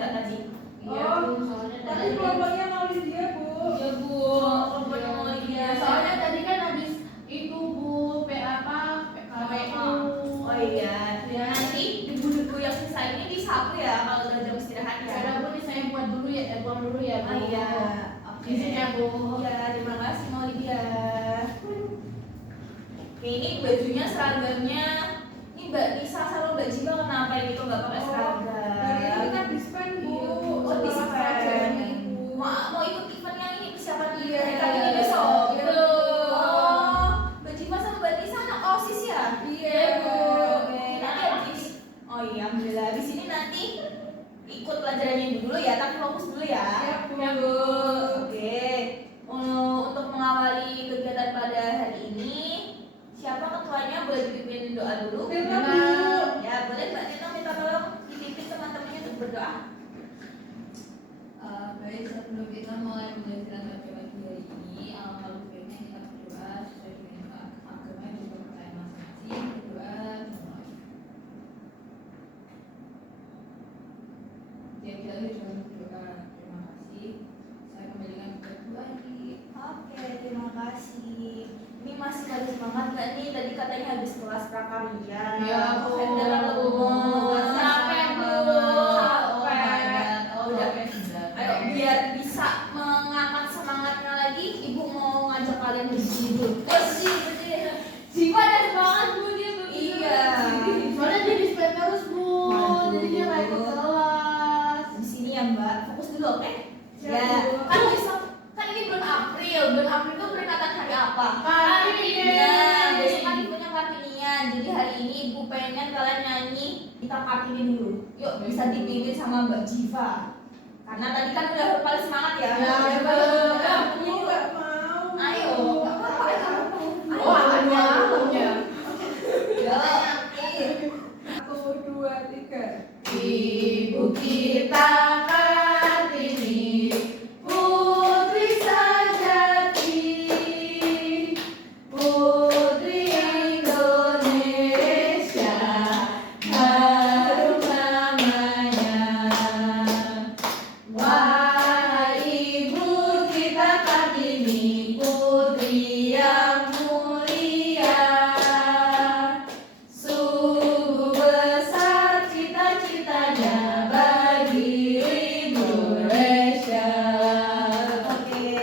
nggak tadi? Iya Bu, soalnya Tadi kelompoknya mau dia Bu. Iya Bu, kelompoknya mau dia. Soalnya tadi kan habis itu Bu, KPU. Oh iya, Ya. nanti debu-debu yang sisa ini disapu ya kalau udah jam istirahat ya. Ada Bu nih, saya buang dulu ya Bu. Oh iya, oke. Izin ya Bu. Iya, terima kasih Maulidia. Oke, ini bajunya seragamnya. Ini Mbak Nisa sama Mbak Jiwa kenapa ini kok nggak pakai seragam? Dari itu kan dispen Bu. Oh, dispen. Mau ikut event yang ini persiapan hari ini besok. Iya. Oh, Mbak Jiwa sama Mbak Nisa anak OSIS ya? Iya Bu. Oke, nanti habis. Oh iya, alhamdulillah. Habis ini nanti ikut pelajarannya dulu ya, tapi fokus dulu ya. Siap, Bu. Ya, Bu. Oke. Untuk mengawali kegiatan pada hari ini, siapa ketuanya boleh dipimpin doa dulu? Mirna, Bu. Ya, boleh Mbak Nina minta tolong dipimpin teman-temannya untuk berdoa. Baik, sebelum kita mulai belajar baca pagi hari ini, alangkah baiknya kita berdoa sesuai dengan agama dan juga percaya masing-masing. Berdoa mulai. Tiap kali jangan berdoa. Terima kasih. Saya kembalikan ke Bu Adi. Oke, terima kasih. Ini masih pada semangat nggak nih? Tadi katanya habis kelas prakarya. Iya, Bu. Dalam lemes. Capek, Bu. Capek. Udah. Ayo biar bisa mengangkat semangatnya lagi, Ibu mau ngajak kalian berdiri dulu. Bersih. Jiwa dan semangat Bu dia tuh. Iya. Soalnya dia dispen terus Bu, jadi dia nggak ikut kelas. Di sini ya Mbak, fokus dulu oke? Siap, Ya. Bu. Kan besok kan ini bulan April. Bulan April itu peringatan hari apa? Kartini. Besok kan ibunya Kartinian. Jadi hari ini Ibu pengen kalian nyanyi kita Kartini dulu. Yuk bisa dipimpin sama Mbak Jiva. Karena tadi kan udah paling semangat ya. Ya, Coba, Aku yuk. nggak mau. Ayo, nggak apa-apa ya kamu. Ayo. Oh, ada punya. Ya. 1, 2, 3. Ibu kita Kartini, putri sejati, putri Indonesia, harum namanya. Wahai Ibu kita Kartini, putri yang mulia, sungguh besar cita-citanya bagi Indonesia. Oke.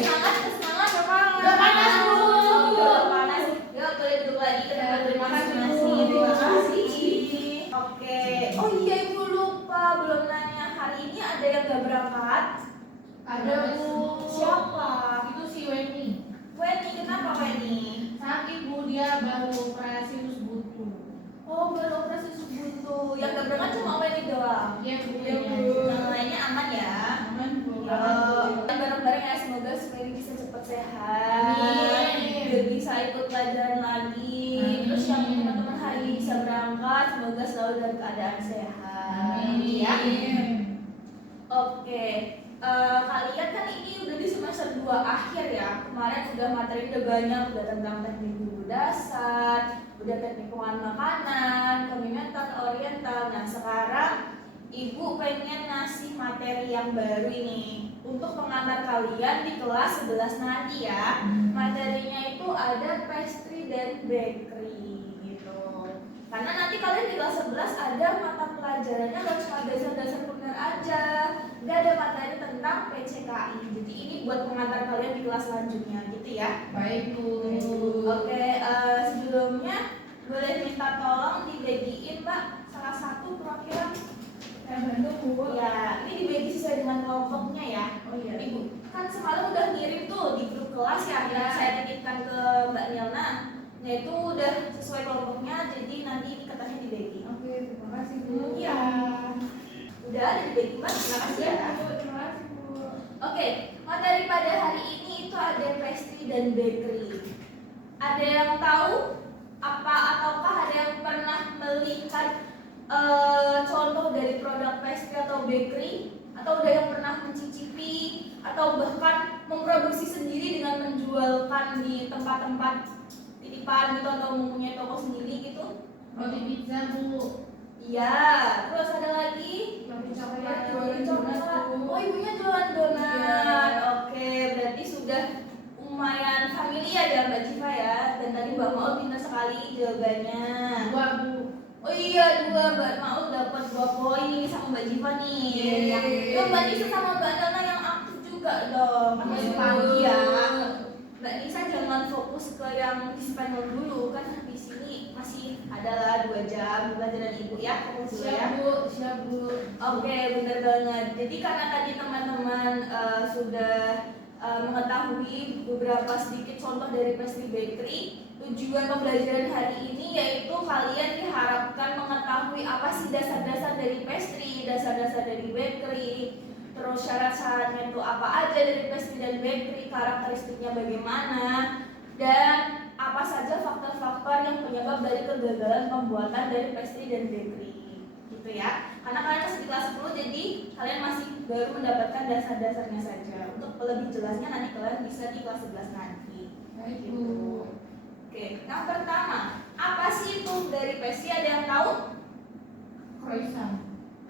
Semangat, semangat ya Pak. Udah panas, Bu. Udah panas. Yuk boleh duduk lagi ke tempat duduk masing-masing. Terima kasih. Oke. Oh iya Ibu lupa belum nanya hari ini ada yang gak berangkat? Ada Bu. Siapa? Itu si Weni. Weni, kenapa Weni? Sakit Bu, dia baru operasi terus butuh. Oh baru operasi buntu. Yang gak berangkat cuma Weni doang. Iya Bu. Iya, Bu. Yang lainnya aman ya. Aman Bu. Bareng-bareng ya, semoga Weni bisa cepat sehat. Amin. Biar bisa ikut pelajaran lagi. Amin. Terus yang teman-teman hari ini bisa berangkat, semoga selalu dalam keadaan sehat. Amin. Ya. Oke. Kalian kan ini udah di semester 2 akhir ya. Kemarin udah materi udah banyak, udah tentang teknik bumbu dasar, udah teknik pengolahan makanan, kondimental, oriental. Nah, sekarang Ibu pengen ngasih materi yang baru ini untuk pengantar kalian di kelas 11 nanti ya. Materinya itu ada pastry dan bakery gitu. Karena nanti kalian di kelas 11 ada mata pelajarannya gak cuma dasar-dasar kuliner aja, nggak ada materi tentang PCKI. Jadi ini buat pengantar kalian di kelas selanjutnya gitu ya. Baik Bu. Oke, sebelumnya boleh minta tolong dibagiin Mbak salah satu perwakilan. Bantu Bu. Ya, ini dibagi sesuai dengan kelompoknya ya. Oh iya. Ibu, kan semalam udah ngirim tuh di grup kelas ya, yang saya titipkan ke Mbak Nilna. Nah itu udah sesuai kelompoknya, jadi nanti ini kertasnya dibagi. Oke, terima kasih Bu. Iya. Udah ada dibagi Mbak, terima kasih ya. Bu, terima kasih Bu. Oke, materi pada hari ini itu ada pastry dan bakery. Ada yang tahu apa ataukah ada yang pernah melihat contoh dari produk pastry atau bakery, atau ada yang pernah mencicipi atau bahkan memproduksi sendiri dengan menjualkan di tempat-tempat titipan gitu atau mempunyai toko sendiri gitu? Roti pizza Bu. Iya, terus ada lagi Yang Mbak Maul dapat 2 poin nih sama Mbak Jiva nih. Yeay. Yuk Mbak Nisa sama Mbak Nana yang aktif juga dong. Kan masih pagi ya. Mbak Nisa jangan fokus ke yang di Spanyol dulu, kan di sini masih adalah 2 jam pelajaran ibu ya. Fokus dulu ya. Siap bu. Oke, benar banget. Jadi karena tadi teman-teman sudah mengetahui beberapa sedikit contoh dari pastry bakery, tujuan pembelajaran hari ini yaitu kalian diharapkan mengetahui apa sih dasar-dasar dari pastry, dasar-dasar dari bakery, terus syarat-syaratnya itu apa aja dari pastry dan bakery, karakteristiknya bagaimana, dan apa saja faktor-faktor yang penyebab dari kegagalan pembuatan dari pastry dan bakery. Gitu ya. Karena kalian masih di kelas 10, jadi kalian masih baru mendapatkan dasar-dasarnya saja. Untuk lebih jelasnya nanti kalian bisa di kelas 11 nanti. Baik Gitu. Bu. Oke, yang pertama, apa sih itu dari pastry? Ada yang tahu? Croissant.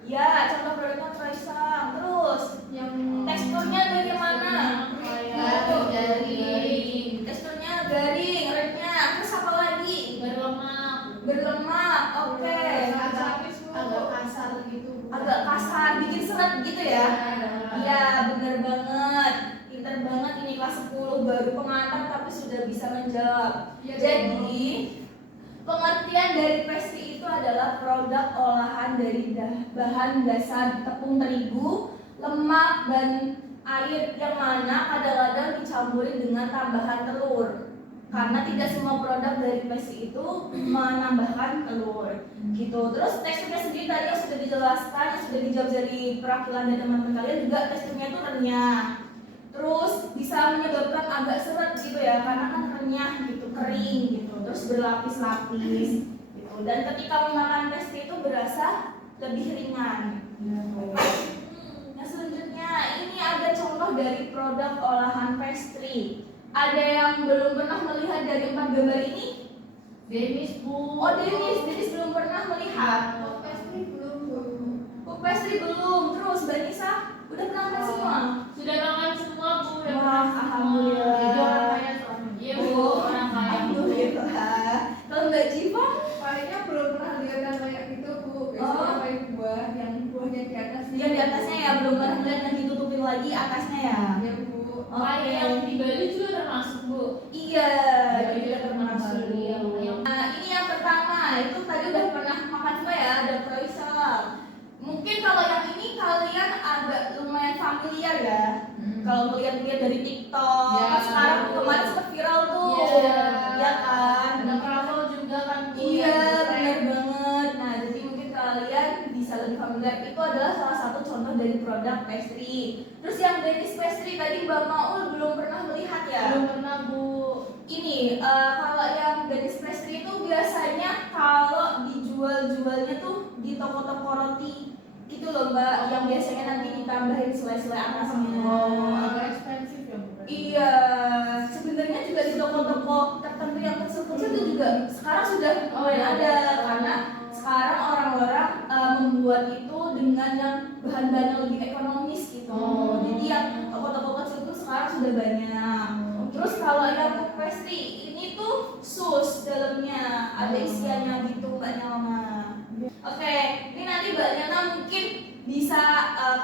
Ya, contoh produknya croissant. Terus, Yang teksturnya bagaimana? Garing. Teksturnya garing, renyah. Terus apa lagi? Berlemak. Berlemak. Oke. Agak kasar gitu. Agak kasar, bikin seret gitu ya. Iya, bener banget. Pinter banget ini kelas 10 baru pengantar tapi sudah bisa menjawab. Iya, Jadi, pengertian dari pastry itu adalah produk olahan dari bahan dasar tepung terigu, lemak, dan air yang mana kadang-kadang dicampuri dengan tambahan telur. Karena tidak semua produk dari pastry itu menambahkan telur gitu. Terus teksturnya sendiri tadi yang sudah dijelaskan, yang sudah dijawab dari perwakilan dari teman-teman kalian juga, teksturnya itu renyah. Terus bisa menyebabkan agak seret gitu ya, karena kan renyah gitu, kering gitu. Terus berlapis-lapis gitu. Dan ketika memakan pastry itu berasa lebih ringan. Yang selanjutnya ini ada contoh dari produk olahan pastry. Ada yang belum pernah melihat dari 4 gambar ini? Demis bu. Oh, Denis belum pernah melihat. pastry belum Bu. Oh, pastry belum. Terus Mbak Nisa udah pernah makan semua? Sudah makan semua bu. Udah Wah, makan semua. alhamdulillah. Jadi orang kaya soalnya. Iya bu. Orang kaya. Alhamdulillah. Kalau Mbak Jiva? Kayaknya belum pernah lihat yang kayak gitu Bu. Biasanya kayak buah yang buahnya di atas. Yang di atasnya ya belum pernah lihat yang ditutupin lagi atasnya ya. Iya Bu. Oke. Yang di Bali juga termasuk bu. Iya, Bali itu juga juga termasuk. Bali, yang Nah, ini yang pertama, itu tadi udah pernah makan semua ya, ada croissant. Mungkin kalau yang ini kalian agak lumayan familiar ya. Kalau melihat-lihat dari TikTok, Ya. kan sekarang kemarin sempat viral tuh, Iya. ya kan? Ada travel juga kan bu. Iya, yang benar keren. banget. Nah, jadi mungkin kalian bisa lebih familiar. Itu adalah salah satu contoh dari produk pastry. Terus yang Danish pastry tadi Mbak Maul belum pernah melihat ya. Belum pernah bu. Ini kalau yang Danish pastry itu biasanya kalau dijual-jualnya tuh di toko-toko roti gitu loh Mbak, yang biasanya nanti ditambahin selai-selai atasnya. Agak ekspensif ya Bu. Iya, sebenarnya juga di toko-toko tertentu yang kecil-kecil itu juga sekarang sudah mulai ada, karena sekarang orang-orang membuat itu dengan yang bahan-bahan yang lebih ekonomis gitu. Jadi yang toko-toko kecil itu sekarang sudah banyak. Terus kalau yang untuk pastry ini tuh sus dalamnya ada isiannya gitu Mbak Nyalma. Oke, ini nanti Mbak Nyalma mungkin bisa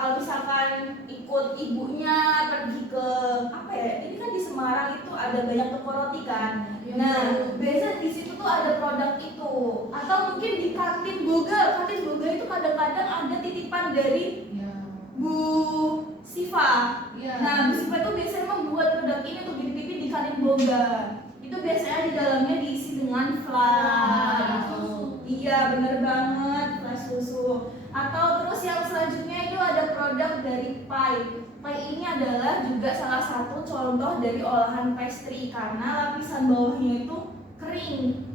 kalau misalkan ikut ibunya pergi ke apa ya? Ini kan di Semarang itu ada banyak toko roti kan. Nah, biasanya di situ tuh ada produk itu. Atau mungkin di kantin Boga itu kadang-kadang ada titipan dari Bu Siva. Nah, Bu Siva itu biasanya membuat produk ini untuk dititipin di kantin Boga. Itu biasanya di dalamnya diisi dengan flash. Iya, bener banget, flash susu. Atau terus yang selanjutnya itu ada produk dari pie. Pie ini adalah juga salah satu contoh dari olahan pastry karena lapisan bawahnya itu kering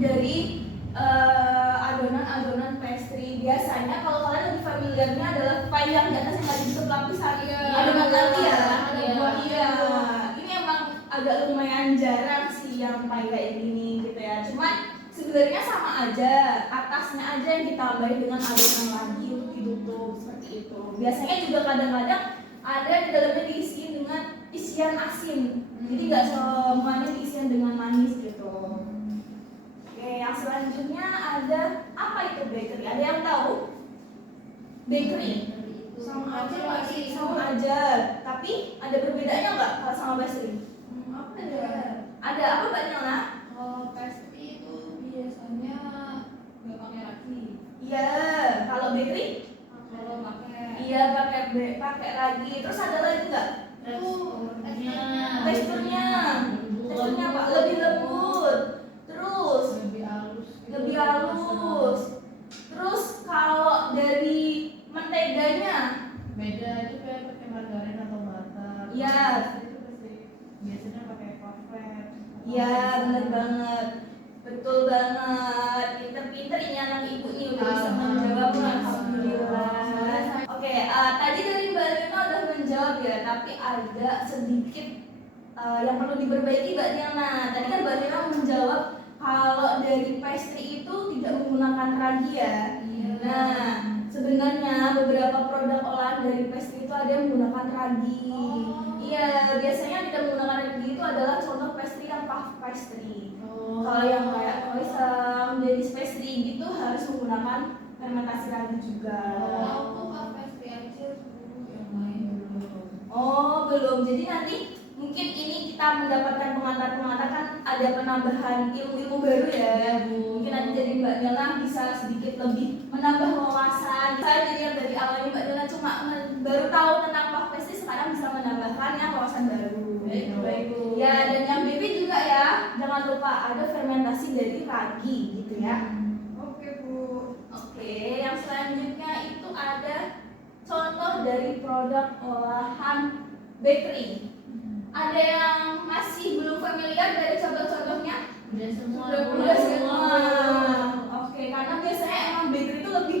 dari adonan-adonan pastry. Biasanya kalau kalian lebih familiarnya adalah pie yang di atasnya nggak ditutup lapisan adonan nanti ya. Iya. Ini emang agak lumayan jarang sih yang pie kayak gini gitu ya. Cuman sebenarnya sama aja, atasnya aja yang ditambahin dengan adonan lagi untuk ditutup seperti itu. Biasanya juga kadang-kadang ada di dalamnya diisiin dengan isian asin. Jadi nggak semuanya diisiin dengan manis gitu. Oke, yang selanjutnya ada apa itu bakery? Ada yang tahu? Bakery Sama aja nggak sih? sama aja, tapi ada perbedaannya nggak kalau sama pastry? Apa ya? Ada apa Mbak Nila? Kalau pastry itu biasanya nggak pakai ragi. Iya, kalau bakery? Kalau pakai Iya pakai ragi. Terus ada lagi nggak? Teksturnya apa? Lebih lembut. Terus lebih halus. Terus kalau dari menteganya, beda itu kayak pakai margarin atau butter. Iya. Itu pasti biasanya pakai cornflake. iya bener banget, betul banget. Pinter-pinter ini anak ibu nih udah bisa menjawab. Alhamdulillah. Oke, tadi dari Mbak Nina udah menjawab ya, tapi ada sedikit yang perlu diperbaiki Mbak Nina. Tadi kan Mbak Nina menjawab kalau dari pastry itu tidak menggunakan ragi ya. Iya. Nah, sebenarnya beberapa produk olahan dari pastry itu ada yang menggunakan ragi. Iya, biasanya yang tidak menggunakan ragi itu adalah contoh pastry yang puff pastry. Kalau yang kayak croissant, jadi pastry gitu harus menggunakan fermentasi ragi juga. Aku pastry aja tuh yang lain belum. Oh, belum. Jadi nanti mungkin ini kita mendapatkan pengantar-pengantar, kan ada penambahan ilmu-ilmu baru ya. Mungkin nanti jadi Mbak Nela bisa sedikit lebih menambah wawasan. Saya jadi yang dari awalnya Mbak Nela cuma baru tahu tentang puff pastry, sekarang bisa menambahkan ya wawasan baru. Baik, Bu. Ya, dan yang baby juga ya, jangan lupa ada fermentasi dari ragi gitu ya. Oke Bu. Oke, yang selanjutnya itu ada contoh dari produk olahan bakery. Ada yang masih belum familiar dari contoh-contohnya? Udah semua. Udah semua. Oke, karena biasanya emang bakery itu lebih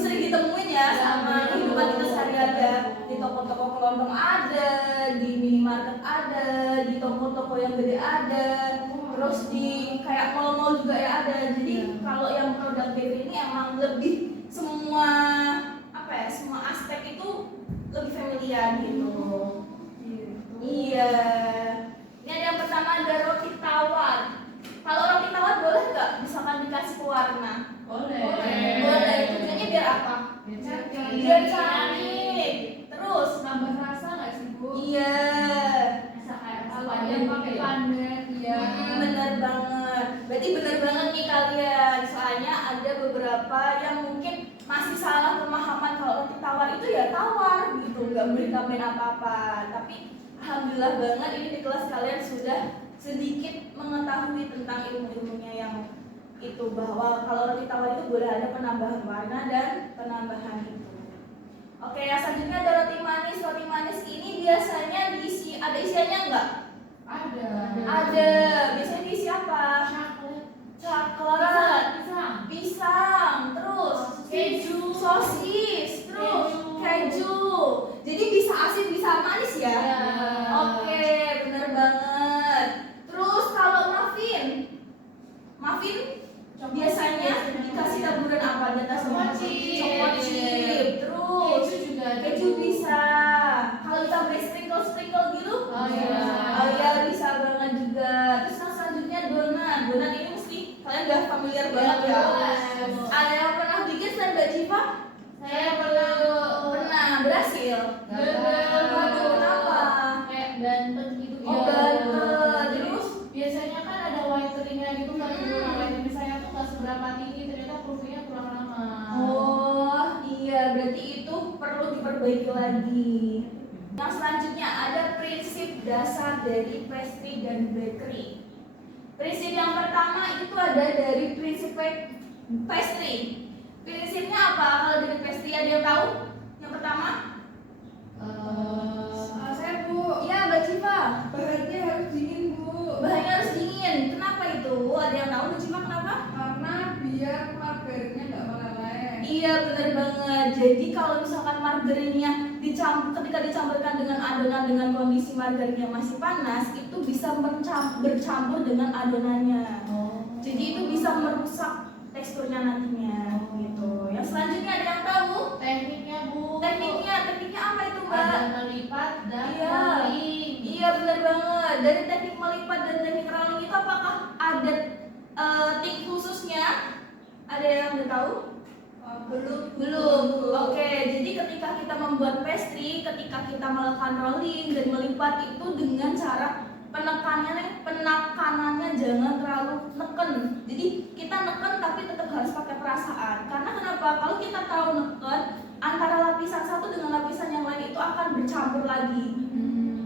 sering ditemuin ya sama kehidupan kita sehari-hari. Di toko-toko kelontong ada, di minimarket ada, di toko-toko yang gede ada, terus di kayak mall-mall juga ya ada. Jadi kalau yang produk bakery ini emang lebih semua semua aspek itu lebih familiar gitu. Iya. Ini ada yang pertama, ada roti tawar. Kalau roti tawar boleh nggak misalkan dikasih pewarna? Boleh. Boleh. Tujuannya biar apa? Biar cantik. Terus Tambah rasa nggak sih Bu? iya. Kalau yang pakai pandan, ya. Bener banget. Berarti bener banget nih kalian. Soalnya ada beberapa yang mungkin masih salah pemahaman kalau roti tawar itu ya tawar gitu, nggak boleh tambahin apa-apa. Tapi alhamdulillah banget ini di kelas kalian sudah sedikit mengetahui tentang ilmu-ilmunya yang itu, bahwa kalau roti tawar itu boleh ada penambahan warna dan penambahan itu. Oke, yang selanjutnya ada roti manis. Roti manis ini biasanya diisi, ada isiannya enggak? Ada. Biasanya diisi apa? Coklat, pisang, terus Keju. sosis, terus keju. Jadi bisa asin, bisa manis ya? Iya. Oke, bener banget. Terus kalau muffin biasanya dikasih taburan apa di atasnya? Coklat chip. Terus keju bisa. Kalau ditambahin sprinkle gitu? Oh iya. Oh iya, bisa banget juga. Terus yang selanjutnya donat. Donat ini mesti kalian udah familiar banget ya. Ada yang pernah bikin selain Mbak Jiva? Saya pernah Berhasil. Waduh, kenapa? kayak Banten gitu. Oh, Iya. Banten. Jadi Terus? biasanya kan ada whitening-nya gitu kan. Whitening saya tuh nggak seberapa tinggi, ternyata proofing-nya kurang lama. Oh iya, berarti itu perlu diperbaiki lagi. Yang selanjutnya ada prinsip dasar dari pastry dan bakery. Prinsip yang pertama itu ada dari prinsip pastry. Prinsipnya apa? Kalau dari pastry ada yang tahu? Yang pertama? Saya Bu. Iya, Mbak Civa. Bahannya harus dingin Bu. Bahannya harus dingin. Kenapa itu? Ada yang tahu Mbak Civa kenapa? Karena biar margarinnya nggak meleleh. Iya, benar banget. Jadi kalau misalkan margarinnya ketika dicampurkan dengan adonan dengan kondisi margarinnya masih panas, itu bisa bercampur dengan adonannya. Jadi itu bisa merusak teksturnya nantinya gitu. Yang selanjutnya ada yang tahu? Tekniknya Bu. Tekniknya apa itu Mbak? Ada melipat dan Iya. rolling. Iya benar banget. Dari teknik melipat dan teknik rolling itu apakah ada teknik Ada yang udah tahu? Belum. Oke, jadi ketika kita membuat pastry, ketika kita melakukan rolling dan melipat itu dengan cara penekanannya jangan terlalu neken. Jadi kita neken tapi tetap harus pakai perasaan. Karena kenapa? Kalau kita tahu neken, antara lapisan satu dengan lapisan yang lain itu akan bercampur lagi.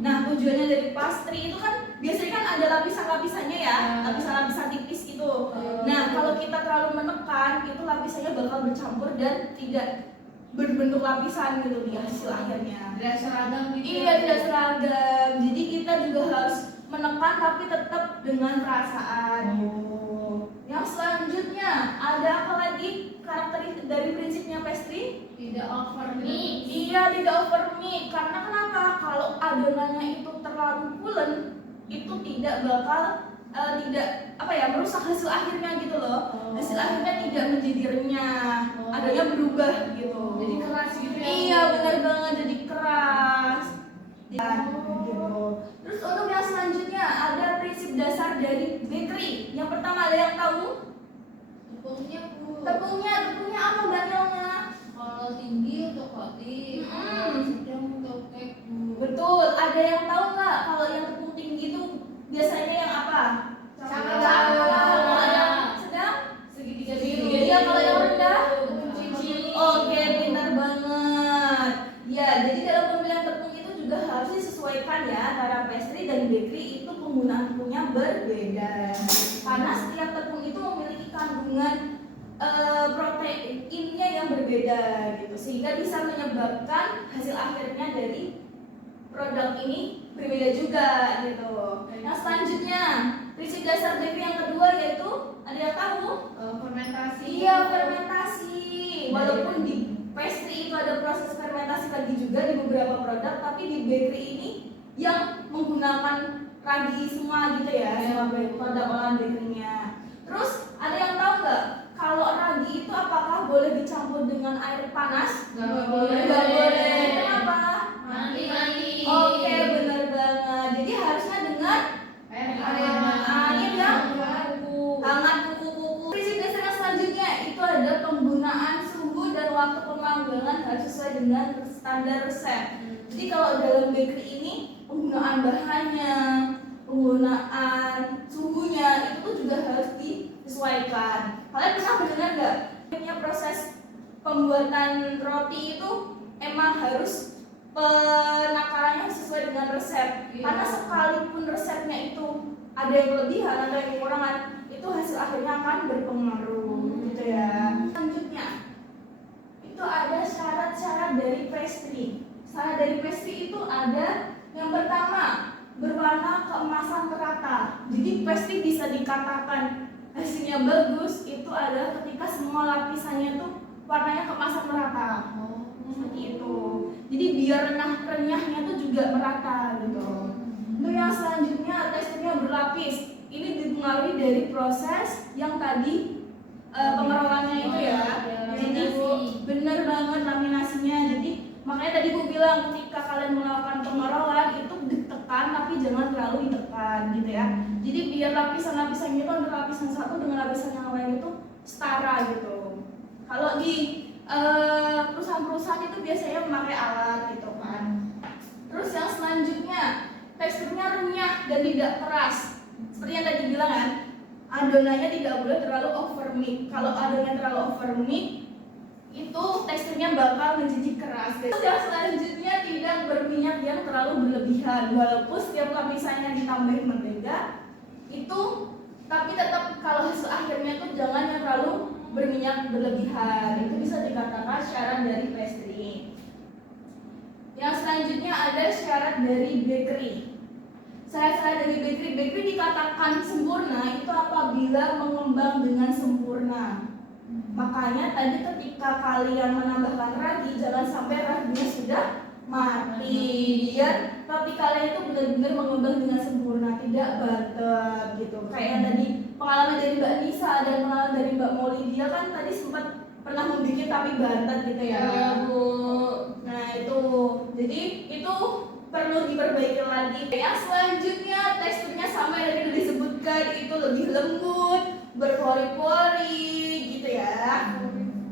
Nah, tujuannya dari pastry itu kan biasanya kan ada lapisan-lapisannya ya, lapisan-lapisan tipis gitu. Nah, kalau kita terlalu menekan, itu lapisannya bakal bercampur dan tidak berbentuk lapisan gitu di hasil akhirnya. Tidak seragam gitu. Iya, tidak seragam. Jadi kita juga harus menekan tapi tetap dengan perasaan. Yang selanjutnya ada apa lagi karakteristik dari prinsipnya pastry? Tidak overmix. Iya, tidak overmix. Karena kenapa? Kalau adonannya itu terlalu pulen, itu tidak bakal merusak hasil akhirnya gitu loh. Hasil akhirnya tidak menjadi renyah, adanya berubah gitu. Jadi keras gitu ya. Iya, benar banget, jadi keras. Gitu. Terus untuk yang selanjutnya ada prinsip dasar dari bakery. Yang pertama ada yang tahu? Tepungnya Bu. Tepungnya apa Mbak Yona? Kalau tinggi untuk roti, kalau sedang untuk cake Bu. Betul. Ada yang tahu nggak kalau yang tepung tinggi itu biasanya yang apa? Cakra. Kalau yang sedang? Segitiga Iya, kalau yang rendah? tepung cincin. Oke, pintar banget. Ya, jadi dalam pemilihan tepung itu juga harus disesuaikan ya antara pastry dan bakery itu penggunaan tepungnya berbeda. Karena setiap tepung itu memiliki kandungan proteinnya yang berbeda gitu, sehingga bisa menyebabkan hasil akhirnya dari produk ini berbeda juga gitu. Yang selanjutnya prinsip dasar bakery yang kedua yaitu ada yang tahu? Fermentasi. Iya, fermentasi. Walaupun di pastry itu ada proses fermentasi lagi juga di beberapa produk, tapi di bakery ini yang menggunakan ragi semua gitu ya, semua produk olahan bakerynya. Terus ada yang tahu nggak kalau ragi itu apakah boleh dicampur dengan air panas? Nggak boleh. Nggak boleh. Kenapa? Mandi. Oke, benar banget. Jadi harusnya dengan Air yang hangat kuku-kuku. Prinsip dasar yang selanjutnya itu ada penggunaan suhu dan waktu pemanggangan harus sesuai dengan standar resep. Jadi kalau dalam bakery ini penggunaan bahannya, penggunaan suhunya itu tuh juga harus disesuaikan. Kalian pernah mendengar nggak? Punya proses pembuatan roti itu emang harus penakarannya sesuai dengan resep. Iya. Karena sekalipun resepnya itu ada yang kelebihan, ada yang kekurangan, itu hasil akhirnya akan berpengaruh gitu ya. Selanjutnya itu ada syarat-syarat dari pastry. Syarat dari pastry itu ada yang pertama berwarna keemasan merata. Jadi pastry bisa dikatakan hasilnya bagus itu adalah ketika semua lapisannya tuh warnanya keemasan merata. Seperti itu. Jadi biar renyahnya tuh juga merata gitu. Untuk yang selanjutnya teksturnya berlapis. Ini dipengaruhi dari proses yang tadi pengerolannya itu ya. Jadi bener banget laminasinya. Jadi makanya tadi Bu bilang ketika kalian melakukan pengerolan itu ditekan tapi jangan terlalu ditekan gitu ya. Jadi biar lapisan-lapisannya itu antara lapisan satu dengan lapisan yang lain itu setara gitu. Kalau di perusahaan-perusahaan itu biasanya memakai alat gitu kan. Terus yang selanjutnya teksturnya renyah dan tidak keras. Seperti yang tadi bilang kan, adonannya tidak boleh terlalu overmix. Kalau adonannya terlalu overmix itu teksturnya bakal menjadi keras. Terus yang selanjutnya tidak berminyak yang terlalu berlebihan. Walaupun setiap lapisannya ditambahin mentega itu, tapi tetap kalau hasil akhirnya tuh jangan yang terlalu berminyak berlebihan. Itu bisa dikatakan syarat dari pastry. Yang selanjutnya ada syarat dari bakery. Syarat-syarat dari bakery dikatakan sempurna itu apabila mengembang dengan sempurna. Makanya tadi ketika kalian menambahkan ragi, jangan sampai raginya sudah mati. Biar roti kalian itu benar-benar mengembang dengan sempurna, tidak bantet gitu. Kayak yang tadi pengalaman dari Mbak Nisa dan pengalaman dari Mbak Molly, dia kan tadi sempat pernah membuat tapi bantet gitu ya. Bu. Nah itu, jadi itu perlu diperbaiki lagi. Yang selanjutnya teksturnya sama yang tadi disebutkan, itu lebih lembut, berpori-pori gitu ya.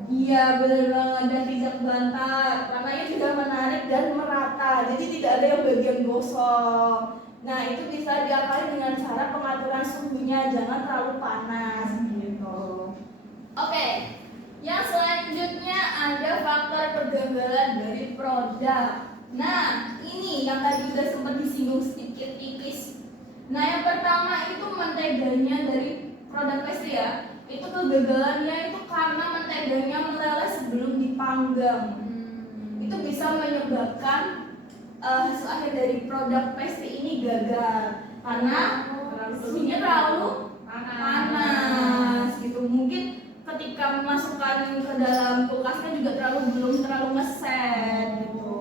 Iya benar banget, dan tidak bantar. Warnanya juga menarik dan merata, jadi tidak ada yang bagian gosong. Nah itu bisa diakali dengan cara pengaturan suhunya, jangan terlalu panas gitu. Oke, yang selanjutnya ada faktor kegagalan dari produk. Nah ini yang tadi udah sempat disinggung sedikit tipis. Nah yang pertama itu menteganya dari produk pastry ya. Itu kegagalannya itu karena menteganya meleleh sebelum dipanggang. Itu bisa menyebabkan hasil akhir dari produk pastry ini gagal karena suhunya terlalu panas gitu. Mungkin ketika memasukkan ke dalam kulkasnya juga belum terlalu ngeset gitu.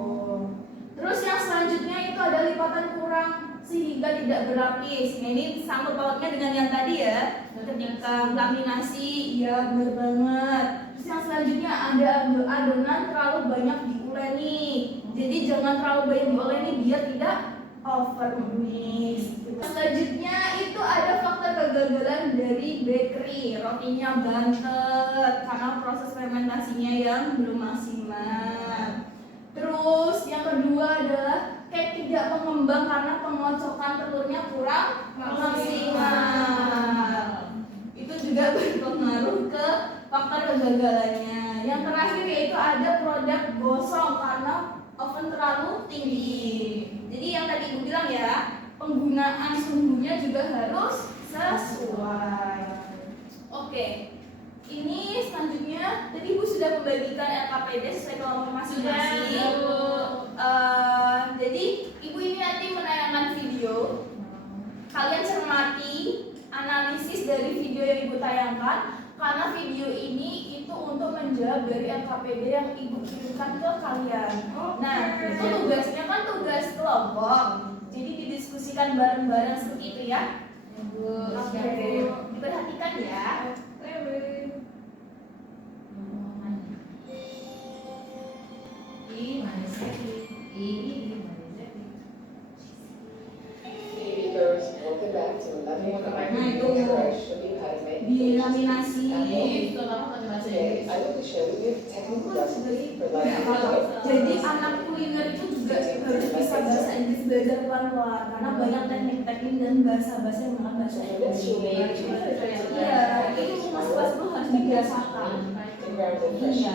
Terus yang selanjutnya itu ada lipatan kurang sehingga tidak berlapis. Nah, ini sangkut pautnya dengan yang tadi ya. Ketika laminasi, ya benar banget. Terus yang selanjutnya ada adonan terlalu banyak diuleni. Jadi jangan terlalu banyak diuleni biar tidak over mix. Selanjutnya itu ada faktor kegagalan dari bakery. Rotinya bantet karena proses fermentasinya yang belum maksimal. Terus yang kedua adalah cake tidak mengembang karena pengocokan telurnya kurang maksimal. Itu juga berpengaruh ke faktor kegagalannya. Yang terakhir yaitu ada produk gosong karena oven terlalu tinggi. Jadi yang tadi Ibu bilang ya, penggunaan suhunya juga harus sesuai. Oke. Ini selanjutnya, tadi Ibu sudah membagikan LKPD sesuai kelompok masing-masing. Jadi Ibu ini nanti menayangkan video. Kalian cermati analisis dari video yang Ibu tayangkan, karena video ini itu untuk menjawab dari LKPD yang Ibu kirimkan ke kalian. Nah, itu tugasnya kan tugas kelompok. Jadi didiskusikan bareng-bareng seperti itu ya. Oke, diperhatikan ya. Dilaminasi. Jadi anak kuliner itu juga harus bisa bahasa Inggris, belajar pelan-pelan karena banyak teknik-teknik dan bahasa-bahasa yang bukan bahasa Inggris. Iya, itu mas belum harus dibiasakan. Iya.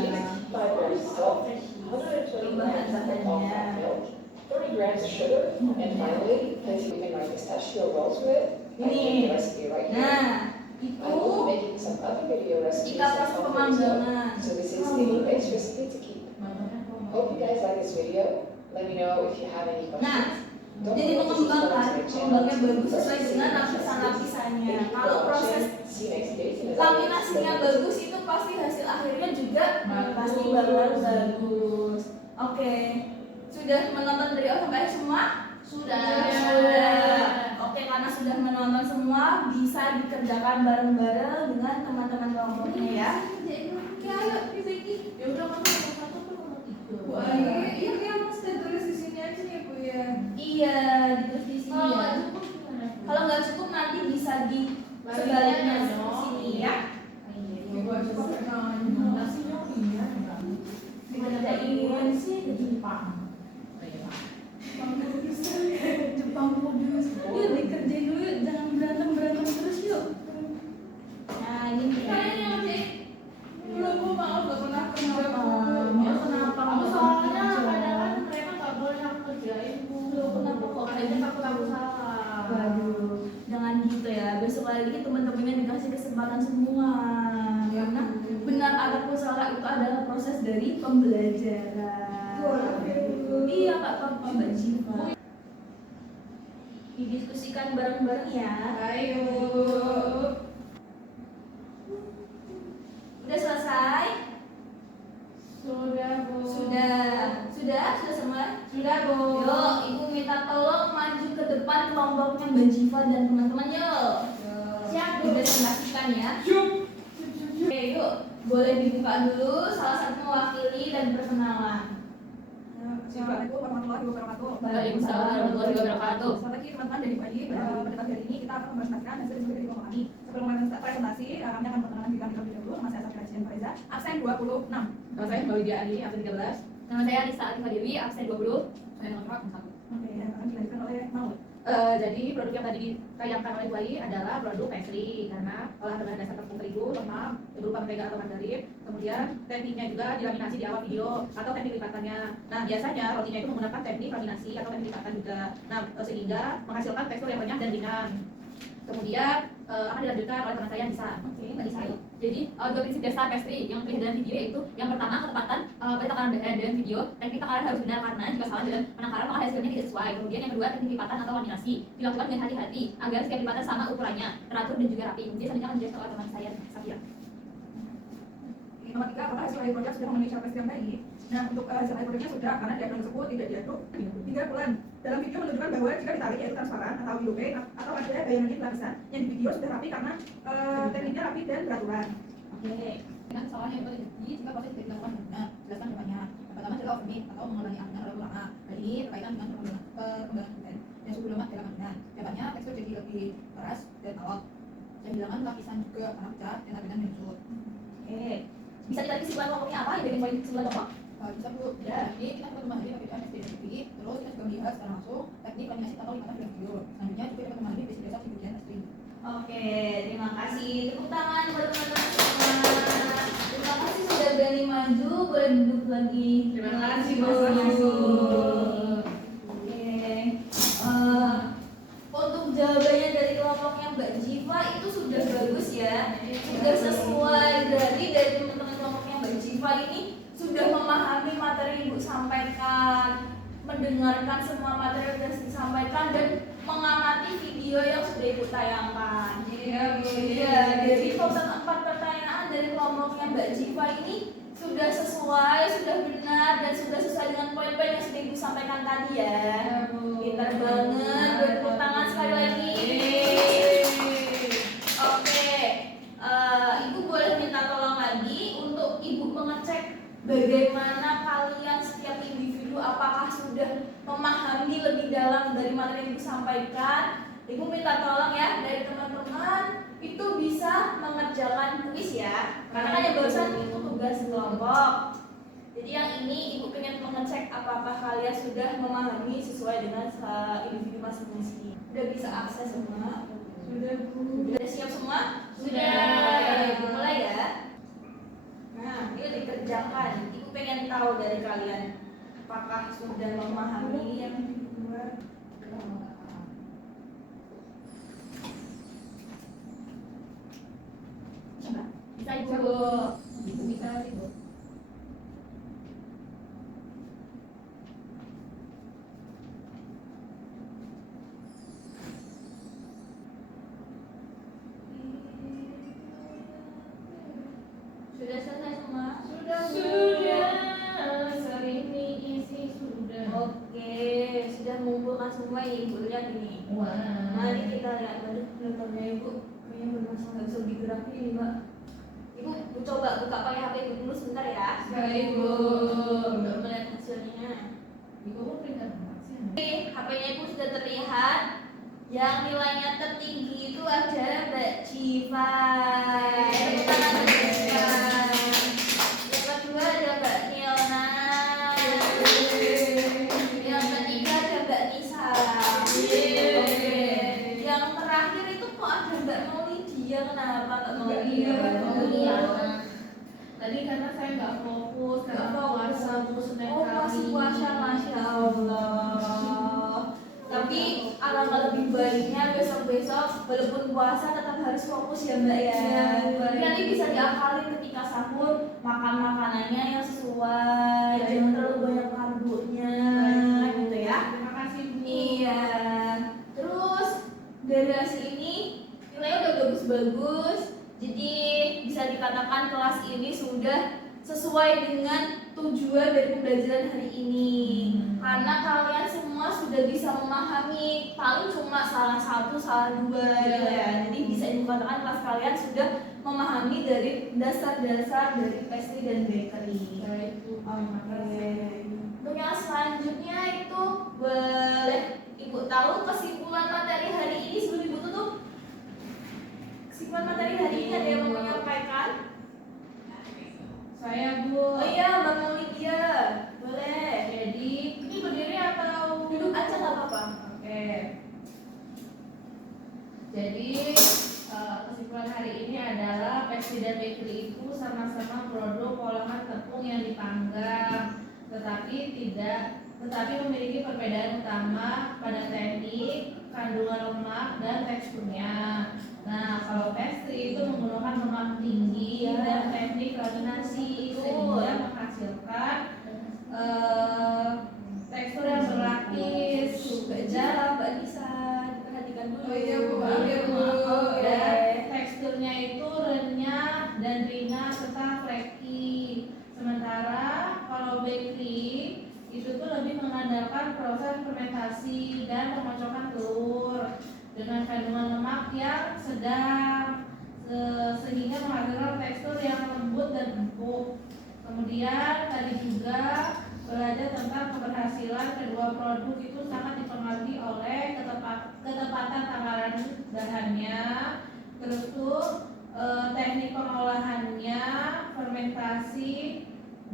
Bahan-bahannya. 30 grams of sugar, and finally, plenty we can write pistachio rolls with. I Ini. have the recipe right here. Nah, I will be itu making some other video recipes jika and proses some videos. pemanggangan. So this is the base recipe to keep. Hope you guys like this video. Let me know if you have any questions. Nah, Don't jadi forget to subscribe to my channel. mengembangnya bagus sesuai dengan lapisan-lapisannya. Kalau proses See you next day. laminasinya bagus itu pasti hasil akhirnya juga pasti bakalan bagus. Oke, sudah menonton dari awal sampai akhir semua? Sudah. Oke, karena sudah menonton semua, bisa dikerjakan bareng-bareng dengan teman-teman kelompoknya ya. Ayo, Rizky. Ya udah kamu nomor 1 atau nomor 3? Wah, iya, Mas, tulis di sini aja ya, Bu ya. Iya, ditulis di sini Kalau ya. nggak cukup gimana? Kalau nggak cukup nanti bisa di sebaliknya di sini ya. Gua coba kenalin. Nasinya iya enggak? Dikerjain sih ke Jepang. Jepang modus. Yuk dikerjain dulu yuk, jangan berantem terus yuk. Nah ini Kalian yang ngerjain? Belum, Bu, maaf, gak pernah kenal. Ya kenapa? Kamu soalnya kadang-kadang mereka nggak boleh aku kerjain Bu. Kenapa kok? Kayaknya takut aku salah. Waduh, jangan gitu ya. Besok lagi teman-temannya dikasih kesempatan semua. Karena benar ataupun salah itu adalah proses dari pembelajaran. Iya Kak Papa Mbak Jiva. Didiskusikan bareng-bareng ya. Ayo. Udah selesai? Sudah, Bu. Sudah semua? Sudah, Bu. Yuk, Ibu minta tolong maju ke depan kelompoknya Mbak Jiva dan teman-teman yuk. Siap, Bu. Dipresentasikan ya. Oke, yuk. Boleh dibuka dulu, salah satu mewakili dan perkenalan. Assalamualaikum warahmatullahi wabarakatuh. Waalaikumsalam warahmatullahi wabarakatuh. Selamat pagi teman-teman dari pagi. Pada hari ini kita akan mempresentasikan hasil diskusi kelompok kami. Sebelum presentasi, kami akan perkenalan diri kami terlebih dahulu. Nama saya Safira Cian Fariza, absen 26. Nama saya Maulidia Ali, absen 13. Nama saya Lisa Atifah Dewi, absen 20. Saya nomor 1. Oke, yang akan dilanjutkan oleh Maud. Jadi produk yang tadi ditayangkan oleh Bu Ai adalah produk pastry karena olahan berbahan dasar tepung terigu lemah berupa mentega atau margarin. Kemudian tekniknya juga dilaminasi di awal video atau teknik lipatannya. Nah biasanya rotinya itu menggunakan teknik laminasi atau teknik lipatan juga. Nah sehingga menghasilkan tekstur yang renyah dan ringan. Kemudian akan dilanjutkan oleh teman saya Nisa. Mbak Nisa. Jadi dua prinsip dasar pastry yang terlihat dalam video yaitu yang pertama ketepatan pada takaran bahan dan video. Teknik takaran harus benar karena jika salah dalam penakaran maka hasilnya tidak sesuai. Kemudian yang kedua teknik lipatan atau laminasi dilakukan dengan hati-hati agar setiap lipatan sama ukurannya, teratur dan juga rapi. Kemudian selanjutnya akan dijelaskan oleh teman saya Safira. Nomor 3, apakah hasil akhir produk sudah memenuhi syarat pastry yang baik? Nah, untuk hasil akhir produknya sudah, karena diaduk tersebut tidak diaduk 3 bulan. Dalam video menunjukkan bahwa jika ditarik yaitu transparan atau dilupain atau ada bayangan lapisan yang di video sudah rapi karena tekniknya rapi dan beraturan. Oke. Dengan kesalahan yang terjadi jika proses tidak dilakukan dengan benar, jelaskan depannya. Yang pertama adalah overmix atau mengulangi adonan terlalu lama. Hal ini berkaitan dengan perkembangan gluten yang suhu lemak dalam adonan. Dampaknya tekstur jadi lebih keras dan alot. Yang bilangan lapisan juga akan pecah dan adonan menyusut. Oke. Bisa ditarik kesimpulan kelompoknya apa? Yang bikin poin kesimpulan kelompok? Bisa Bu, ya ini kita akan memahami perbedaan SPDP. Terus kita juga melihat secara langsung teknik laminasi atau lipatan dalam video. Selanjutnya juga kita memahami basic dasar pengujian pastry. Oke, terima kasih. Tepuk tangan buat teman-teman semua. Terima kasih sudah berani maju. Boleh duduk lagi. Terima kasih, Bu. Bu. Oke. Untuk jawabannya dari kelompoknya Mbak Jiva itu sudah bagus ya. Sudah sesuai. Berarti dari teman-teman kelompoknya Mbak Jiva ini sudah memahami materi Ibu sampaikan, mendengarkan semua materi yang sudah disampaikan dan mengamati video yang sudah Ibu tayangkan. Iya, dari total 4 pertanyaan dari kelompoknya Mbak Jiva ini sudah sesuai, sudah benar dan sudah sesuai dengan poin-poin yang sudah Ibu sampaikan tadi ya. Pintar banget, bertepuk tangan sekali lagi. Oke, Ibu boleh minta tolong lagi untuk Ibu mengecek bagaimana kalian setiap individu apakah sudah memahami lebih dalam dari materi yang Ibu sampaikan. Ibu minta tolong ya dari teman-teman itu bisa mengerjakan kuis ya, karena kan yang barusan itu tugas kelompok. Jadi yang ini Ibu pengen mengecek apakah kalian sudah memahami sesuai dengan individu masing-masing. Sudah bisa akses semua? Sudah Bu. Sudah siap semua? Sudah. Mulai ya. Nah, ini dikerjakan. Ibu pengen tahu dari kalian apakah sudah memahami yang dibuat. Bisa Ibu. Bisa Ibu. Sudah selesai semua? Sudah. Hari ini isi sudah. Oke, sudah mengumpulkan semua ya Ibu, lihat ini. Wah. Mari kita lihat. Aduh, laptopnya Ibu kayaknya bermasalah, nggak bisa digerakin ini Mbak. Ibu coba buka pakai HP Ibu dulu sebentar ya. Baik, Bu. Untuk melihat hasilnya. Ibu mau peringkat berapa sih? Oke, HP-nya Ibu sudah terlihat. Yang nilainya tertinggi itu ada Mbak Jiva. Tepuk tangan Mbak Jiva. Yang kedua ada Mbak Niona. Yang ketiga ada Mbak Nisa. Oke. Yang terakhir itu kok ada Mbak Maulidia. Kenapa Mbak Maulidia? Tadi karena saya nggak fokus, karena Nggak fokus. puasa Bu Senin Oh, masih puasa, Masya Allah. Tapi alangkah lebih baiknya besok-besok walaupun puasa tetap harus fokus ya Mbak ya. Nanti bisa diakalin ketika sahur, makan makanannya yang sesuai, jangan terlalu banyak karbonya gitu ya. Terima kasih Bu. Iya. Terus dari hasil ini nilainya udah bagus-bagus. Jadi bisa dikatakan kelas ini sudah sesuai dengan tujuan dari pembelajaran hari ini. Karena kalian semua sudah bisa memahami, paling cuma salah satu, salah dua gitu ya. Jadi bisa dikatakan kelas kalian sudah memahami dari dasar-dasar dari pastry dan bakery. Baik Bu. Oke. Untuk yang selanjutnya itu boleh Ibu tahu kesimpulan materi hari ini sebelum Ibu tutup? Kesimpulan teman-teman materi hari ini ada yang mau menyampaikan? Saya Bu. Oh iya, Mbak Maulidia, boleh. Jadi ini berdiri atau Duduk aja nggak apa-apa. Oke. Jadi kesimpulan hari ini adalah pastry dan bakery itu sama-sama produk olahan tepung yang dipanggang, tetapi memiliki perbedaan utama pada teknik, kandungan lemak, dan teksturnya. Nah, kalau pastry itu menggunakan lemak tinggi dan teknik laminasi sehingga menghasilkan tekstur yang berlapis dan Mbak Nisa, diperhatikan dulu. Oh iya, Bu. Maaf ya, Bu. dan teksturnya itu renyah dan ringan serta flaky. Sementara kalau bakery itu tuh lebih mengandalkan proses fermentasi dan pemocokan telur dengan kandungan lemak yang sedang sehingga menghasilkan tekstur yang lembut dan empuk. Kemudian tadi juga belajar tentang keberhasilan kedua produk itu sangat dipengaruhi oleh ketepatan takaran bahannya, terus tuh teknik pengolahannya, fermentasi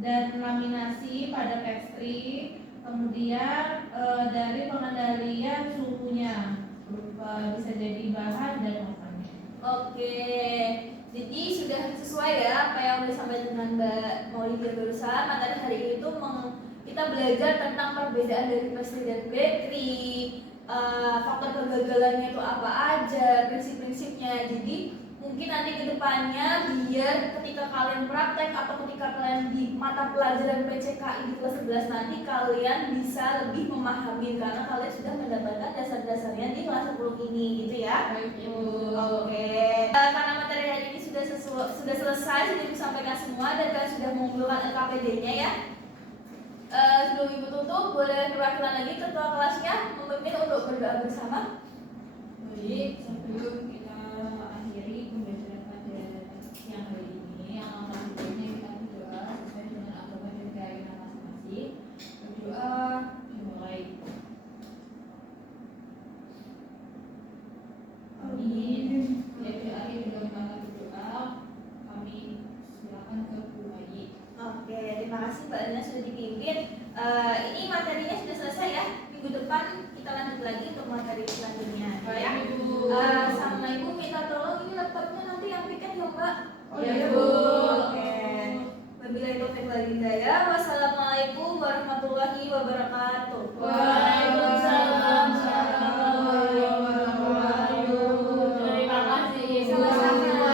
dan laminasi pada pastry, kemudian dari pengendalian suhunya berupa bisa jadi bahan dan ovennya. Oke, jadi sudah sesuai ya apa yang udah disampaikan dengan Mbak Maulidia barusan. Materi hari ini tuh kita belajar tentang perbedaan dari pastry dan bakery, faktor kegagalannya itu apa aja, prinsip-prinsipnya. Jadi mungkin nanti ke depannya biar ketika kalian praktek atau ketika kalian di mata pelajaran PCKI di kelas 11 nanti kalian bisa lebih memahami karena kalian sudah mendapatkan dasar-dasarnya di kelas 10 ini gitu ya. Oke. Karena materi hari ini sudah selesai, sudah disampaikan semua dan kalian sudah mengumpulkan LKPD-nya ya. Sebelum Ibu tutup, boleh perwakilan lagi ketua kelasnya memimpin untuk berdoa bersama. Baik, sebelum kita akhiri pembelajaran pada siang hari ini, yang selanjutnya kita berdoa sesuai dengan agama dan keyakinan masing-masing. Berdoa dimulai. Amin. Ya, di akhir juga kita berdoa. Kami silakan ke Bu Bayi. Oke, terima kasih Mbak Lina sudah dipimpin. Ini materinya sudah selesai ya. Minggu depan kita lanjut lagi untuk materi selanjutnya. Ya. Sama Ibu minta tolong ini laptopnya nanti yang piket ya Mbak. Oh iya, Bu. Oke. Wabillahi taufiq wal hidayah. Wassalamualaikum warahmatullahi wabarakatuh. Waalaikumsalam warahmatullahi wabarakatuh. Terima kasih. Sama-sama.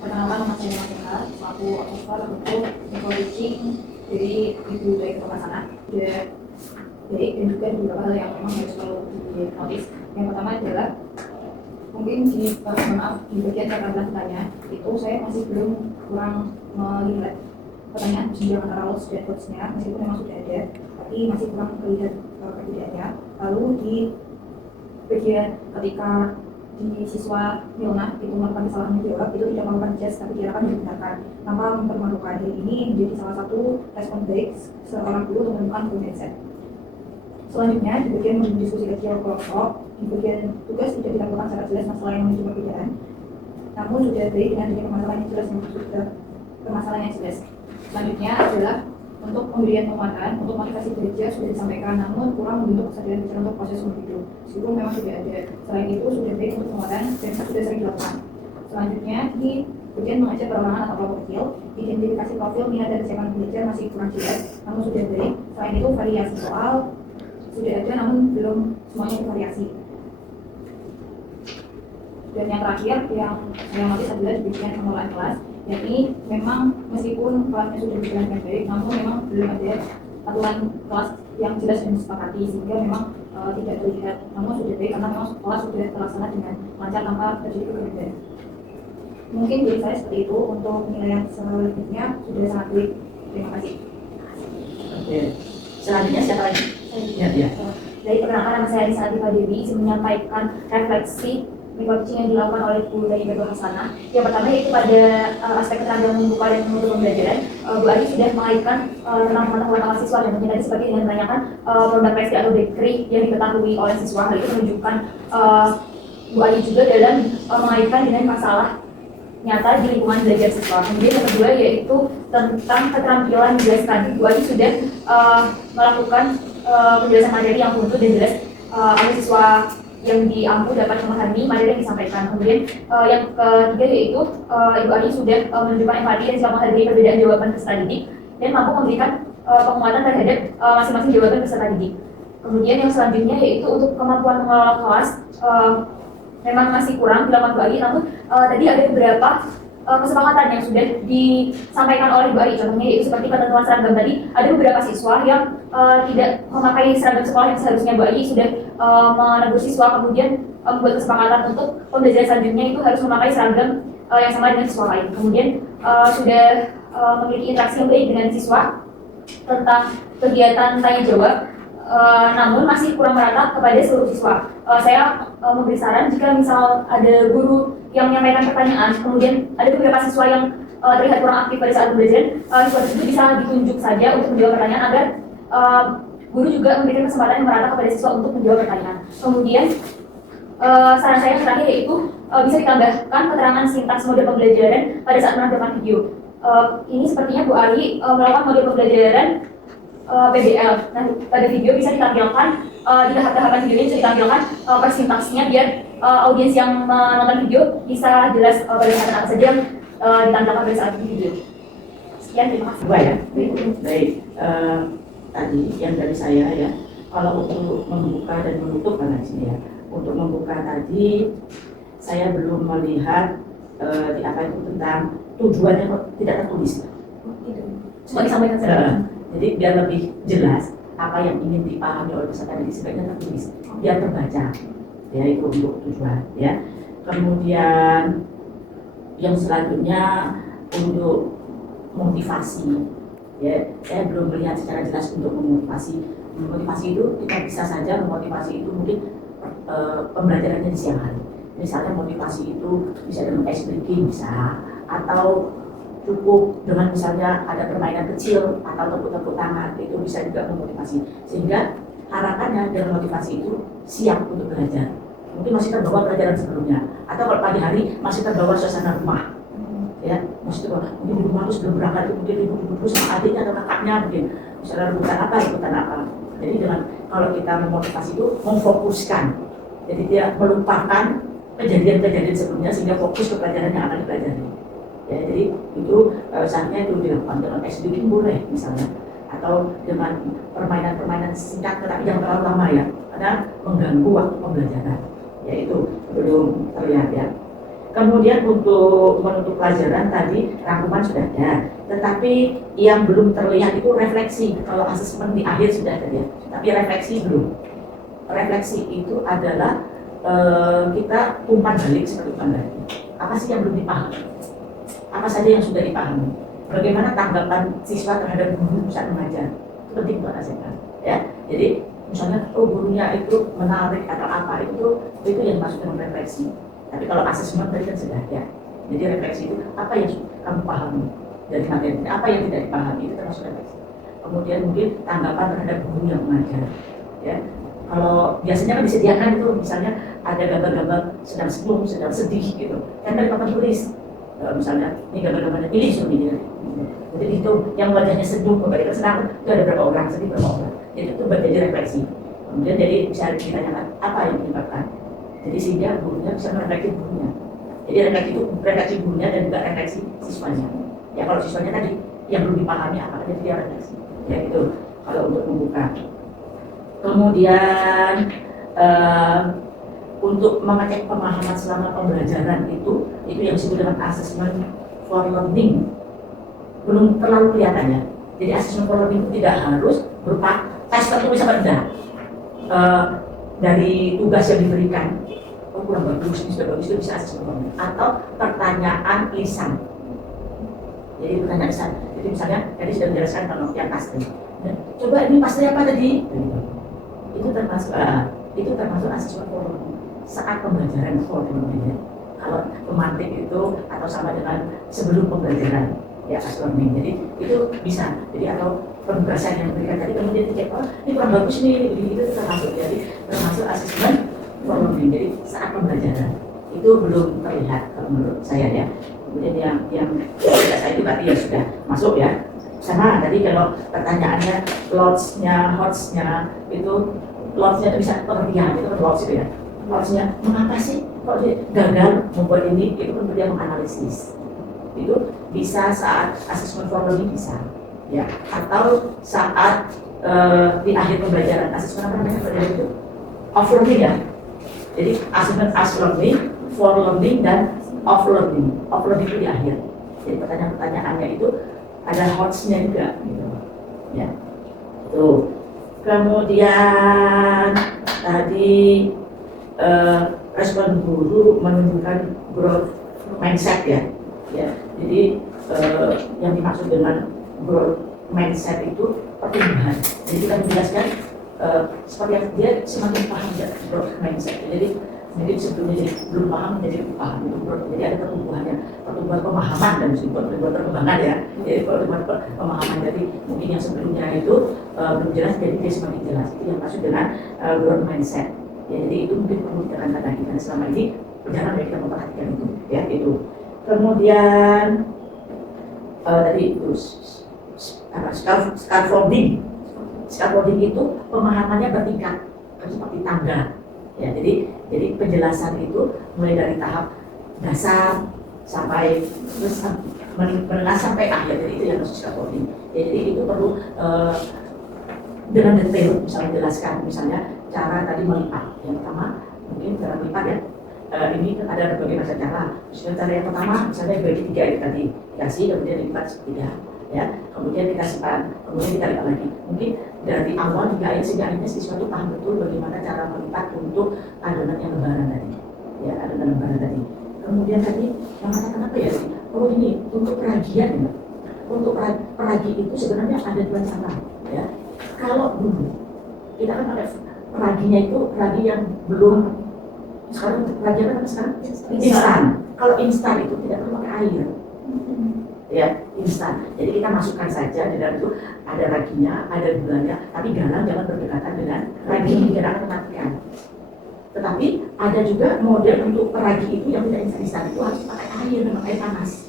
Perkenalkan nama saya Matika, selaku officer untuk psikologi dari Ibu dari Kepala dan juga beberapa hal yang memang harus perlu dinotis. Yang pertama adalah mungkin di maaf di bagian kata tanya itu saya masih belum kurang melihat pertanyaan jenjang antara loss dan coachnya meskipun memang sudah ada tapi masih kurang terlihat perbedaannya. Lalu di bagian ketika di siswa Milna itu melakukan kesalahan menjawab itu tidak melakukan jas tapi diarahkan dibenarkan tanpa mempermalukan. Hal ini menjadi salah satu respon baik seorang guru untuk menemukan full mindset. Selanjutnya di bagian mendiskusi kecil kelompok di bagian tugas tidak dilakukan secara jelas masalah yang menjadi perbedaan, namun sudah baik dengan adanya permasalahan yang jelas. Selanjutnya adalah untuk pemberian penguatan untuk motivasi belajar sudah disampaikan, namun kurang membentuk kesadaran bicara untuk proses umur hidup. Meskipun memang sudah ada, selain itu sudah baik untuk penguatan dan sudah sering dilakukan. Selanjutnya di bagian mengajar perorangan atau kelompok kecil, identifikasi profil minat dan kesiapan belajar masih kurang jelas, namun sudah baik. Selain itu variasi soal sudah ada, namun belum semuanya variasi. Dan yang terakhir yang saya notis adalah di bagian pengelolaan kelas, yakni memang meskipun kelasnya sudah berjalan dengan baik, namun memang belum ada aturan kelas yang jelas dan disepakati sehingga memang tidak terlihat, namun sudah baik karena memang kelas sudah terlaksana dengan lancar tanpa terjadi kegaduhan. Mungkin dari saya seperti itu. Untuk penilaian selanjutnya sudah sangat baik. Terima kasih. Oke. Selanjutnya siapa lagi? Ya. Dari perkenalkan, nama saya Risa Atifah Dewi, izin menyampaikan refleksi coaching yang dilakukan oleh Bu dari Betul Hasanah. Yang pertama yaitu pada aspek keterampilan membuka dan menutur pembelajaran, Bu Ari sudah mengaitkan tentang pengetahuan siswa dan tadi seperti dengan menanyakan produk pastry atau bakery yang diketahui oleh siswa. Hal itu menunjukkan Bu Ali juga dalam mengaitkan dengan masalah nyata di lingkungan belajar siswa. Kemudian yang kedua yaitu tentang keterampilan menjelaskan. Bu Ali sudah melakukan penjelasan materi yang utuh dan jelas agar siswa yang diampu dapat memahami materi yang disampaikan. Kemudian yang ketiga yaitu Ibu Ali sudah menunjukkan empati dan siap menghargai perbedaan jawaban peserta didik dan mampu memberikan penguatan terhadap masing-masing jawaban peserta didik. Kemudian yang selanjutnya yaitu untuk kemampuan mengelola kelas memang masih kurang dilakukan Bu Ali, namun tadi ada beberapa kesepakatan yang sudah disampaikan oleh Bu Ali. Contohnya yaitu seperti ketentuan seragam tadi, ada beberapa siswa yang tidak memakai seragam sekolah yang seharusnya. Bu Ali sudah menegur siswa, kemudian membuat kesepakatan untuk pembelajaran selanjutnya itu harus memakai seragam yang sama dengan siswa lain. Kemudian sudah memiliki interaksi yang baik dengan siswa tentang kegiatan tanya jawab, namun masih kurang merata kepada seluruh siswa. Saya memberi saran jika misal ada guru yang menyampaikan pertanyaan, kemudian ada beberapa siswa yang terlihat kurang aktif pada saat pembelajaran, siswa itu bisa ditunjuk saja untuk menjawab pertanyaan agar guru juga memberikan kesempatan yang merata kepada siswa untuk menjawab pertanyaan. Kemudian saran saya terakhir yaitu bisa ditambahkan keterangan sintaks mode pembelajaran pada saat menonton video. Ini sepertinya Bu Ali melakukan mode pembelajaran PBL. Nah, pada video bisa ditampilkan di tahap-tahapan videonya bisa ditampilkan persintaksnya biar audiens yang menonton video bisa jelas pada saat apa saja yang ditampilkan pada saat video. Sekian, terima kasih. Ya. Baik. Tadi yang dari saya ya, kalau untuk membuka dan menutup kan sini ya. Untuk membuka tadi saya belum melihat di apa itu tentang tujuannya kok tidak tertulis. Cuma disampaikan saja. Jadi biar lebih jelas apa yang ingin dipahami oleh peserta didik sebaiknya tertulis, biar terbaca. Ya itu untuk tujuan. Ya. Kemudian yang selanjutnya untuk motivasi. Ya, saya belum melihat secara jelas untuk memotivasi. Motivasi itu kita bisa saja memotivasi itu mungkin pembelajarannya di siang hari. Misalnya motivasi itu bisa dengan ice breaking bisa, atau cukup dengan misalnya ada permainan kecil atau tepuk-tepuk tangan, itu bisa juga memotivasi. Sehingga harapannya dengan motivasi itu siap untuk belajar. Mungkin masih terbawa pelajaran sebelumnya, atau kalau pagi hari masih terbawa suasana rumah. Ya, maksudnya mungkin di rumah itu sebelum berangkat itu mungkin ibu sama adiknya atau kakaknya mungkin misalnya rebutan apa. Jadi dengan kalau kita memotivasi itu memfokuskan, jadi dia melupakan kejadian-kejadian sebelumnya sehingga fokus ke pelajaran yang akan dipelajari. Ya, jadi itu saatnya itu dilakukan dengan SDG boleh misalnya, atau dengan permainan-permainan singkat tetapi yang terlalu lama ya, karena mengganggu waktu pembelajaran. Ya itu belum terlihat ya. Kemudian untuk menutup pelajaran tadi rangkuman sudah ada, tetapi yang belum terlihat itu refleksi. Kalau asesmen di akhir sudah ada ya, tapi refleksi belum. Refleksi itu adalah kita umpan balik seperti umpan balik. Apa sih yang belum dipahami? Apa saja yang sudah dipahami? Bagaimana tanggapan siswa terhadap guru saat mengajar? Itu penting buat ASEKAN. Ya, jadi misalnya gurunya itu menarik atau apa itu yang masuk dalam refleksi. Tapi kalau asesmen tadi kan sudah ya. Jadi refleksi itu apa yang kamu pahami dari materi, apa yang tidak dipahami itu termasuk refleksi. Kemudian mungkin tanggapan terhadap guru yang mengajar. Ya, kalau biasanya kan disediakan itu misalnya ada gambar-gambar sedang senang, sedang sedih gitu. Kan dari papan tulis, misalnya ini gambar-gambarnya pilih suaminya. Jadi itu yang wajahnya senyum, kembali ke senang itu ada berapa orang, sedih berapa orang. Jadi itu menjadi refleksi. Kemudian jadi bisa ditanyakan apa yang menyebabkan. Jadi sehingga gurunya bisa merefleksi gurunya. Jadi refleksi gurunya dan juga refleksi siswanya. Ya kalau siswanya tadi yang belum dipahami apa jadi dia refleksi. Ya itu kalau untuk membuka. Kemudian untuk mengecek pemahaman selama pembelajaran itu yang disebut dengan assessment for learning belum terlalu kelihatan ya. Jadi assessment for learning itu tidak harus berupa tes tertulis apa tidak. Dari tugas yang diberikan, kurang bagus, ini sudah bagus, itu bisa asesmen atau pertanyaan lisan. Jadi pertanyaan lisan. Jadi misalnya tadi sudah menjelaskan kalau yang pasti. Coba ini pasti apa tadi? Itu termasuk asesmen formal saat pembelajaran formal. Kalau pemantik itu atau sama dengan sebelum pembelajaran ya asesmen. Jadi itu bisa. Jadi atau penugasan yang diberikan tadi kemudian dicek, oh ini kurang bagus nih, itu termasuk. Jadi termasuk asesmen for learning, jadi saat pembelajaran itu belum terlihat kalau menurut saya ya. Kemudian yang tidak saya itu tadi ya sudah masuk ya. Sama tadi kalau pertanyaannya lots-nya, hots-nya itu lots-nya itu bisa pengertian, itu kan lots itu ya. Lots-nya mengapa sih kok dia gagal membuat ini, itu kan dia menganalisis. Itu bisa saat assessment for learning bisa ya, atau saat di akhir pembelajaran assessment apa namanya pembelajaran itu of learning ya. Jadi assessment as learning, for learning dan of learning. Of learning itu di akhir. Jadi pertanyaan-pertanyaannya itu ada hots-nya juga gitu. Ya. Tuh. Kemudian tadi respon guru menunjukkan growth mindset ya. Ya. Jadi yang dimaksud dengan growth mindset itu pertumbuhan. Jadi kita menjelaskan seperti yang dia semakin paham ya growth mindset. Jadi mungkin sebelumnya jadi belum paham jadi paham itu growth. Jadi ada pertumbuhannya, pertumbuhan pemahaman dan pertumbuhan perkembangan ya. Jadi pertumbuhan pemahaman. Jadi mungkin yang sebelumnya itu belum jelas, jadi dia semakin jelas. Itu yang maksud dengan growth mindset. Ya, jadi itu mungkin perlu ditekankan lagi karena selama ini jarang ya kita memperhatikan itu. Ya itu. Kemudian tadi itu scaffolding. Scaffolding itu pemahamannya bertingkat seperti tangga. Ya, jadi penjelasan itu mulai dari tahap dasar sampai terus menengah sampai akhir. Jadi itu yang harus scaffolding. Ya, jadi itu perlu dengan detail misalnya jelaskan misalnya cara tadi melipat. Yang pertama mungkin cara melipat ya. Ini ada berbagai macam cara. Misalnya cara yang pertama misalnya bagi 3 itu tadi dikasih kemudian dilipat segitiga. Ya, kemudian kita simpan, kemudian kita lipat lagi. Mungkin dari awal hingga akhir sehingga akhirnya siswa itu paham betul bagaimana cara melipat untuk adonan yang lebaran tadi. Ya, adonan lebaran tadi. Kemudian tadi yang katakan apa ya? Oh ini untuk peragian ya. Untuk peragi itu sebenarnya ada 2 cara. Ya, kalau dulu kita kan pakai peraginya itu peragi yang belum sekarang peragi apa sekarang? Instan. Kalau instan itu tidak perlu pakai air. Ya, instan. Jadi kita masukkan saja di dalam itu ada raginya, ada gulanya, tapi garam jangan berdekatan dengan ragi tidak akan mematikan. Tetapi ada juga model untuk peragi itu yang tidak instan itu harus pakai air dengan air panas.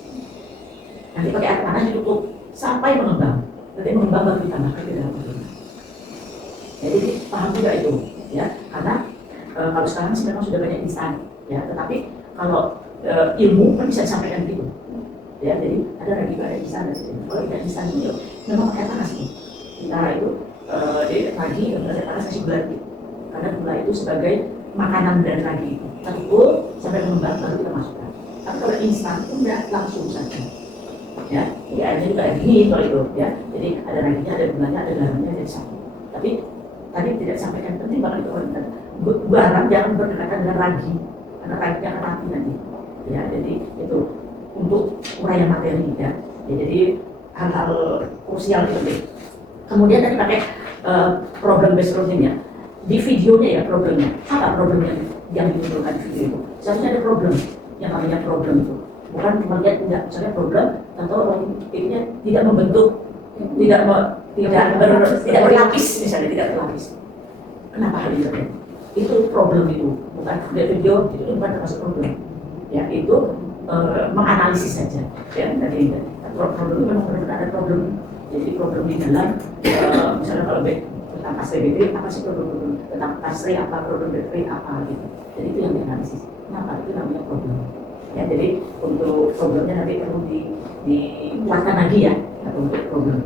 Nanti pakai air panas ditutup sampai mengembang. Nanti mengembang baru ditambahkan ke dalam air. Jadi paham juga itu, ya, karena kalau sekarang sih memang sudah banyak instan, ya, tetapi kalau ilmu kan bisa disampaikan gitu. Ya, jadi ada lagi ada instan, kalau tidak instan itu memang pakai panas nih. Kita itu ragi kemudian pakai panas kasih gula gitu. Karena gula itu sebagai makanan dari ragi itu. Kita pukul sampai mengembang baru kita masukkan. Tapi kalau instan itu tidak langsung saja. Ya, jadi airnya juga ada dingin kalau itu. Ya, jadi ada raginya, ada gulanya, ada garamnya jadi satu. Tapi tadi tidak sampaikan penting banget itu orang garam jangan berdekatan dengan ragi, karena ragi akan mati nanti. Ya, jadi itu untuk uraian materi ya. Jadi hal-hal krusial itu penting. Kemudian tadi pakai problem based learning ya. Di videonya ya problemnya. Apa problemnya yang dimunculkan di video itu? Seharusnya ada problem yang namanya problem itu. Bukan melihat tidak misalnya problem atau ini tidak membentuk, tidak berlapis misalnya tidak berlapis. Kenapa hal itu terjadi? Itu problem itu bukan di video itu bukan termasuk problem. Ya itu menganalisis saja. Ya tadi problem itu memang benar ada problem. Jadi problem di dalam misalnya kalau tentang PSBB apa sih problem tentang PSRI apa problem BPI apa gitu. Jadi itu yang dianalisis. Kenapa itu namanya problem? Ya jadi untuk problemnya nanti perlu dikuatkan lagi ya untuk problem.